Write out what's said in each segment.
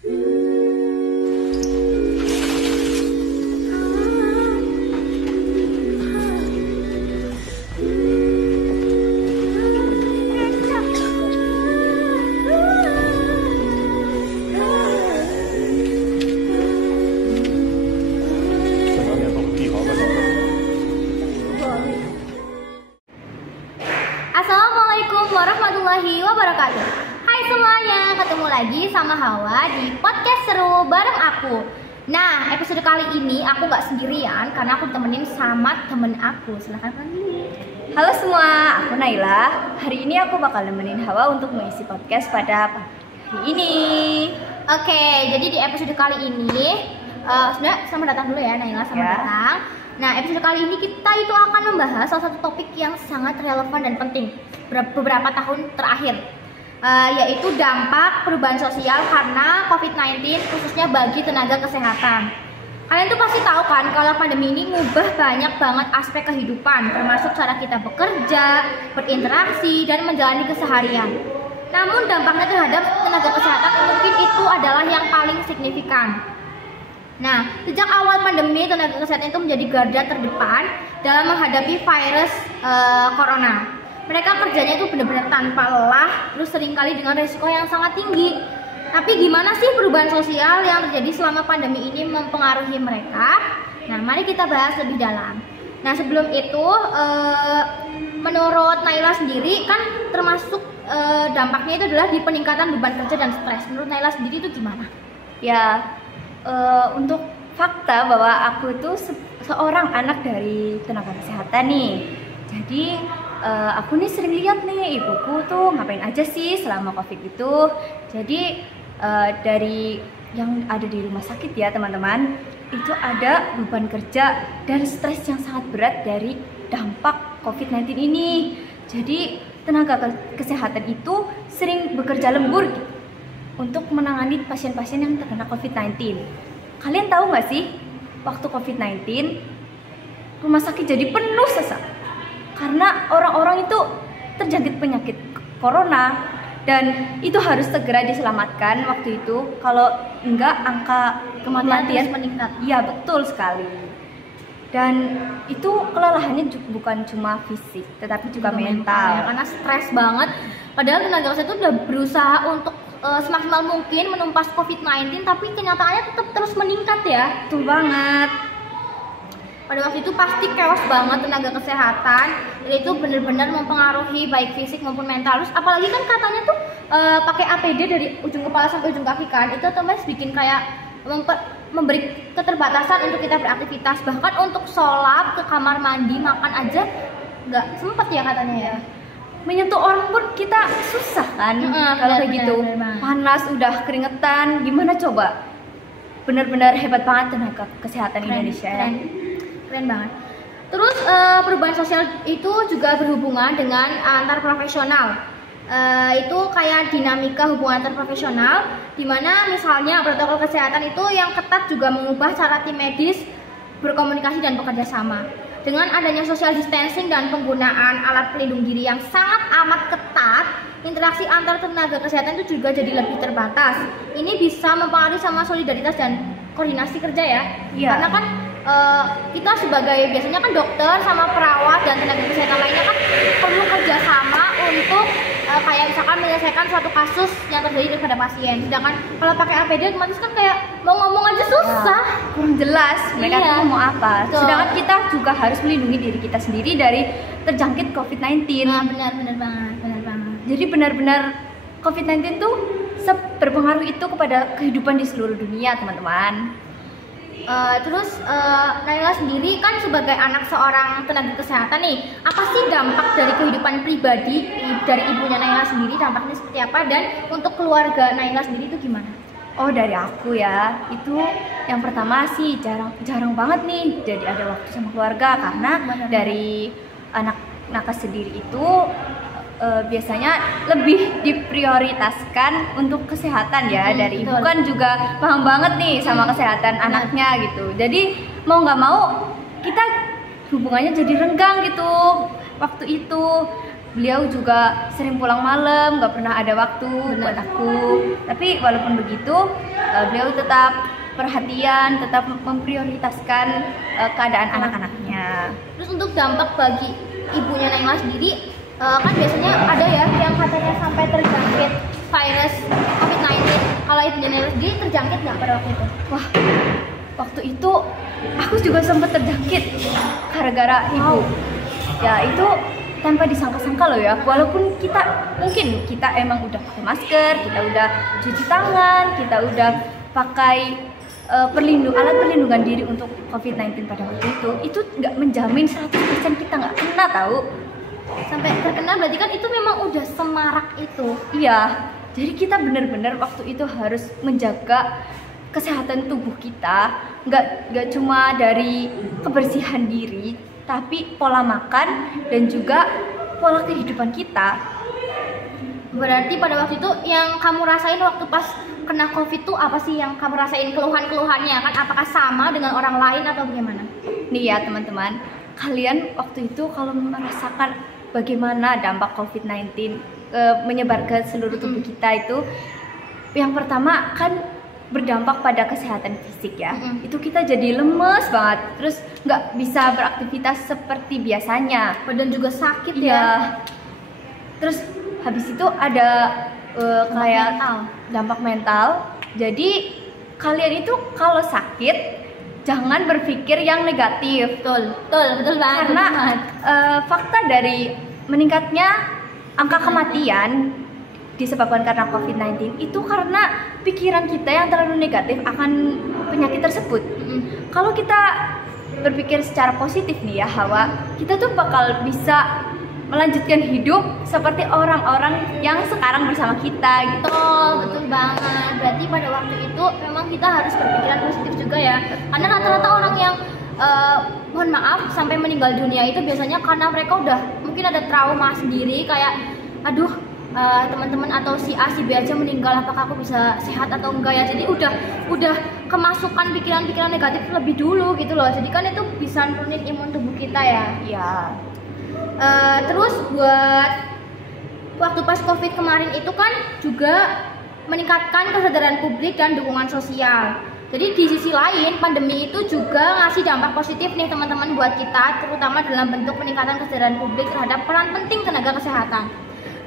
Assalamualaikum warahmatullahi wabarakatuh. Hai semuanya, ketemu lagi sama Hawa di podcast seru bareng aku. Nah, episode kali ini aku gak sendirian karena aku temenin sama temen aku. Silahkan panggil. Halo semua, aku Naila. Hari ini aku bakal nemenin Hawa untuk mengisi podcast pada hari ini. Oke, jadi di episode kali ini sebenarnya selamat datang dulu ya Naila, selamat datang. Nah, episode kali ini kita itu akan membahas salah satu topik yang sangat relevan dan penting beberapa tahun terakhir, yaitu dampak perubahan sosial karena COVID-19 khususnya bagi tenaga kesehatan. Kalian tuh pasti tahu kan kalau pandemi ini ngubah banyak banget aspek kehidupan, termasuk cara kita bekerja, berinteraksi, dan menjalani keseharian. Namun dampaknya terhadap tenaga kesehatan mungkin itu adalah yang paling signifikan. Nah, sejak awal pandemi, tenaga kesehatan itu menjadi garda terdepan dalam menghadapi virus corona. Mereka kerjanya itu benar-benar tanpa lelah, terus seringkali dengan risiko yang sangat tinggi. Tapi gimana sih perubahan sosial yang terjadi selama pandemi ini mempengaruhi mereka? Nah, mari kita bahas lebih dalam. Nah, sebelum itu, menurut Naila sendiri kan termasuk dampaknya itu adalah di peningkatan beban kerja dan stres. Menurut Naila sendiri itu gimana? Ya, untuk fakta bahwa aku itu seorang anak dari tenaga kesehatan nih. Jadi aku nih sering lihat nih ibuku tuh ngapain aja sih selama COVID itu. Jadi dari yang ada di rumah sakit ya teman-teman, itu ada beban kerja dan stres yang sangat berat dari dampak COVID-19 ini. Jadi tenaga kesehatan itu sering bekerja lembur gitu untuk menangani pasien-pasien yang terkena COVID-19. Kalian tahu nggak sih, waktu COVID-19 rumah sakit jadi penuh sesak karena orang-orang itu terjangkit penyakit corona dan itu harus segera diselamatkan waktu itu. Kalau enggak, angka kematian meningkat. Iya, betul sekali. Dan itu kelelahannya bukan cuma fisik, tetapi juga mental. Ya, karena stres banget. Padahal tenaga kesehatan itu udah berusaha untuk semaksimal mungkin menumpas COVID-19, tapi kenyataannya tetap terus meningkat ya. Betul banget. Pada waktu itu pasti chaos banget tenaga kesehatan, dan itu benar-benar mempengaruhi baik fisik maupun mental. Terus apalagi kan katanya tuh pakai APD dari ujung kepala sampai ujung kaki kan, itu otomatis bikin kayak memberi keterbatasan untuk kita beraktivitas, bahkan untuk sholat, ke kamar mandi, makan aja nggak sempet ya katanya ya. Menyentuh orang pun kita susah kan, kalau kayak gitu. Panas, udah keringetan, gimana coba? Benar-benar hebat banget tenaga kesehatan Indonesia ya. Keren banget. Terus perubahan sosial itu juga berhubungan dengan antar profesional. Itu kayak dinamika hubungan antar profesional, dimana misalnya protokol kesehatan itu yang ketat juga mengubah cara tim medis berkomunikasi dan bekerja sama. Dengan adanya social distancing dan penggunaan alat pelindung diri yang sangat amat ketat, interaksi antar tenaga kesehatan itu juga jadi lebih terbatas. Ini bisa mempengaruhi sama solidaritas dan koordinasi kerja ya. Karena kan kita sebagai biasanya kan dokter sama perawat dan tenaga kesehatan lainnya kan perlu kerjasama untuk kayak misalkan menyelesaikan suatu kasus yang terjadi pada pasien. Sedangkan kalau pakai APD otomatis kan kayak mau ngomong aja susah, kurang jelas mereka tuh mau apa. Sedangkan kita juga harus melindungi diri kita sendiri dari terjangkit COVID-19. Nah, benar banget. Jadi benar-benar COVID-19 tuh berpengaruh itu kepada kehidupan di seluruh dunia, teman-teman. Terus Naila sendiri kan sebagai anak seorang tenaga kesehatan nih, apa sih dampak dari kehidupan pribadi dari ibunya Naila sendiri, dampaknya seperti apa, dan untuk keluarga Naila sendiri itu gimana? Oh, dari aku ya, itu yang pertama sih jarang banget nih jadi ada waktu sama keluarga karena dari anak nakes sendiri itu biasanya lebih diprioritaskan untuk kesehatan ya. Dari ibu kan juga paham banget nih sama kesehatan anaknya gitu. Jadi mau nggak mau kita hubungannya jadi renggang gitu waktu itu. beliau juga sering pulang malam, nggak pernah ada waktu buat aku. Tapi walaupun begitu, beliau tetap perhatian, tetap memprioritaskan keadaan anak-anaknya. Terus untuk dampak bagi ibunya Naila sendiri, kan biasanya ada ya yang katanya sampai terjangkit virus COVID-19. Kalau ibunya Naila sendiri terjangkit nggak pada waktu itu? Wah, waktu itu aku juga sempat terjangkit gara-gara ibu. Ya itu tanpa disangka-sangka loh ya. Walaupun mungkin kita emang udah pakai masker, kita udah cuci tangan, kita udah pakai alat perlindungan diri untuk COVID-19 pada waktu itu nggak menjamin 100% kita nggak kena tahu. Sampai terkena berarti kan itu memang udah semarak itu. Iya, jadi kita benar-benar waktu itu harus menjaga kesehatan tubuh kita, nggak cuma dari kebersihan diri, tapi pola makan dan juga pola kehidupan kita. Berarti pada waktu itu yang kamu rasain waktu pas kena COVID tuh apa sih yang kamu rasain, keluhan-keluhannya kan? Apakah sama dengan orang lain atau bagaimana? Nih ya teman-teman, kalian waktu itu kalau merasakan bagaimana dampak COVID-19 menyebar ke seluruh tubuh kita itu, yang pertama kan berdampak pada kesehatan fisik ya. Itu kita jadi lemes banget, terus nggak bisa beraktivitas seperti biasanya. Badan juga sakit ya. Terus habis itu ada kayak dampak mental. Jadi kalian itu kalau sakit jangan berpikir yang negatif. Betul banget. Karena fakta dari meningkatnya angka kematian disebabkan karena COVID-19 itu karena pikiran kita yang terlalu negatif akan penyakit tersebut. Kalau kita berpikir secara positif nih ya Hawa, kita tuh bakal bisa melanjutkan hidup seperti orang-orang yang sekarang bersama kita gitu. Betul banget. Berarti pada waktu itu memang kita harus berpikiran positif juga ya. Karena rata-rata orang yang mohon maaf sampai meninggal dunia itu biasanya karena mereka udah mungkin ada trauma sendiri, kayak aduh teman-teman atau si A si B aja meninggal, apakah aku bisa sehat atau enggak ya. Jadi udah kemasukan pikiran-pikiran negatif lebih dulu gitu loh. Jadi kan itu bisa nurunin imun tubuh kita ya. Iya. Terus buat waktu pas COVID kemarin itu kan juga meningkatkan kesadaran publik dan dukungan sosial. Jadi di sisi lain pandemi itu juga ngasih dampak positif nih teman-teman buat kita, terutama dalam bentuk peningkatan kesadaran publik terhadap peran penting tenaga kesehatan.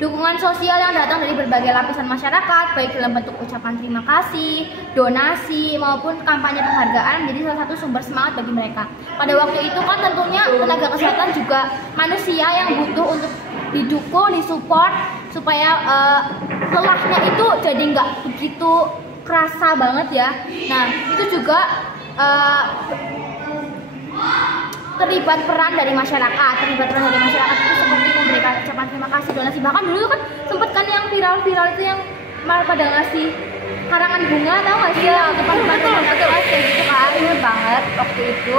Dukungan sosial yang datang dari berbagai lapisan masyarakat, baik dalam bentuk ucapan terima kasih, donasi, maupun kampanye penghargaan, jadi salah satu sumber semangat bagi mereka. Pada waktu itu kan tentunya tenaga kesehatan juga manusia yang butuh untuk didukung, disupport, supaya lelahnya itu jadi nggak begitu kerasa banget ya. Nah itu juga terlibat peran dari masyarakat itu seperti memberikan ucapan terima kasih, donasi. Bahkan dulu kan sempet kan yang viral itu yang malah pada ngasih karangan bunga, tahu nggak sih? Iya, betul gitu kan. Ingat banget waktu itu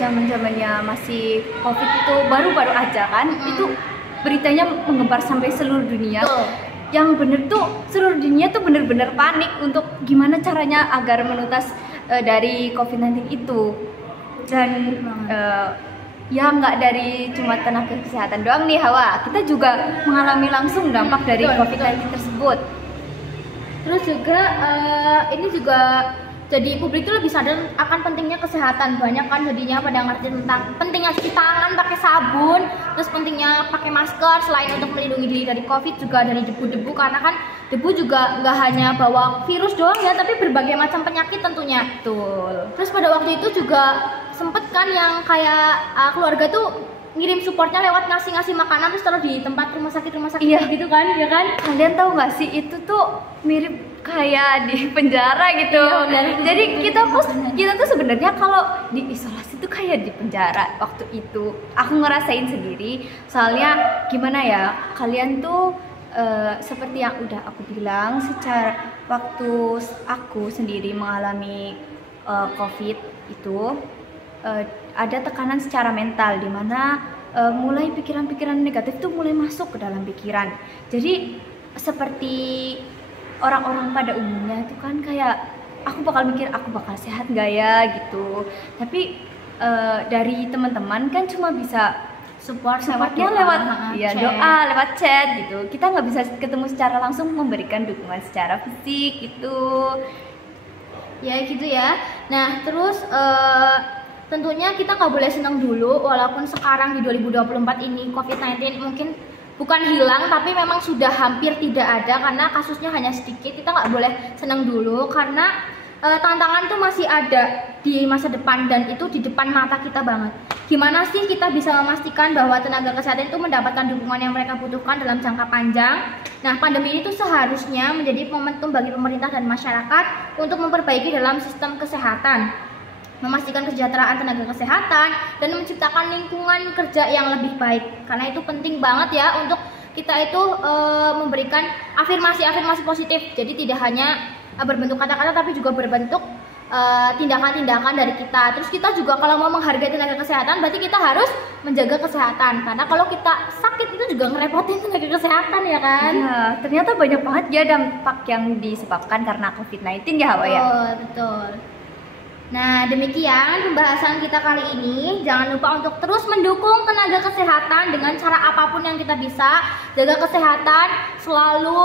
zaman-zamannya masih COVID itu baru-baru aja kan. Itu beritanya menggembar sampai seluruh dunia. Yang bener tuh seluruh dunia tuh bener-bener panik untuk gimana caranya agar menutas dari COVID-19 itu. Dan ya nggak dari cuma tenaga kesehatan doang nih Hawa, kita juga mengalami langsung dampak dari COVID-19 tersebut. Terus juga ini juga jadi publik itu lebih sadar akan pentingnya kesehatan. Banyak kan jadinya pada ngerti tentang pentingnya cuci tangan pakai sabun, terus pentingnya pakai masker selain untuk melindungi diri dari COVID juga dari debu-debu, karena kan debu juga nggak hanya bawa virus doang ya, tapi berbagai macam penyakit tentunya. Betul. Terus pada waktu itu juga sempet kan yang kayak keluarga tuh ngirim supportnya lewat ngasih makanan terus taruh di tempat rumah sakit gitu kan, ya kan? Kalian tahu nggak sih itu tuh mirip kayak di penjara gitu. Jadi kita tuh sebenarnya kalau diisolasi tuh kayak di penjara waktu itu. Aku ngerasain sendiri. Soalnya gimana ya? Kalian tuh seperti yang udah aku bilang, secara waktu aku sendiri mengalami COVID itu ada tekanan secara mental, dimana mulai pikiran-pikiran negatif tuh mulai masuk ke dalam pikiran. Jadi seperti orang-orang pada umumnya itu kan kayak aku bakal mikir aku bakal sehat gak ya gitu. Tapi dari teman-teman kan cuma bisa supportnya lewat ya chat. doa, lewat chat gitu. Kita nggak bisa ketemu secara langsung memberikan dukungan secara fisik gitu. Ya gitu ya. Nah terus tentunya kita nggak boleh senang dulu, walaupun sekarang di 2024 ini COVID-19 mungkin bukan hilang tapi memang sudah hampir tidak ada karena kasusnya hanya sedikit. Kita nggak boleh senang dulu karena tantangan tuh masih ada di masa depan dan itu di depan mata kita banget. Gimana sih kita bisa memastikan bahwa tenaga kesehatan itu mendapatkan dukungan yang mereka butuhkan dalam jangka panjang? Nah, pandemi ini tuh seharusnya menjadi momentum bagi pemerintah dan masyarakat untuk memperbaiki dalam sistem kesehatan, memastikan kesejahteraan tenaga kesehatan dan menciptakan lingkungan kerja yang lebih baik. Karena itu penting banget ya untuk kita itu memberikan afirmasi-afirmasi positif. Jadi tidak hanya berbentuk kata-kata tapi juga berbentuk tindakan-tindakan dari kita. Terus kita juga kalau mau menghargai tenaga kesehatan berarti kita harus menjaga kesehatan. Karena kalau kita sakit itu juga ngerepotin tenaga kesehatan ya kan? Ya, ternyata banyak banget ya dampak yang disebabkan karena COVID-19 ya Hawa ya. Oh, betul. Nah, demikian pembahasan kita kali ini. Jangan lupa untuk terus mendukung tenaga kesehatan dengan cara apapun yang kita bisa. Jaga kesehatan, selalu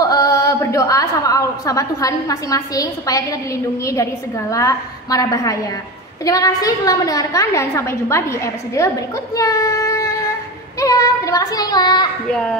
berdoa sama Tuhan masing-masing supaya kita dilindungi dari segala mara bahaya. Terima kasih telah mendengarkan dan sampai jumpa di episode berikutnya. Dadah, terima kasih Naila. Ya.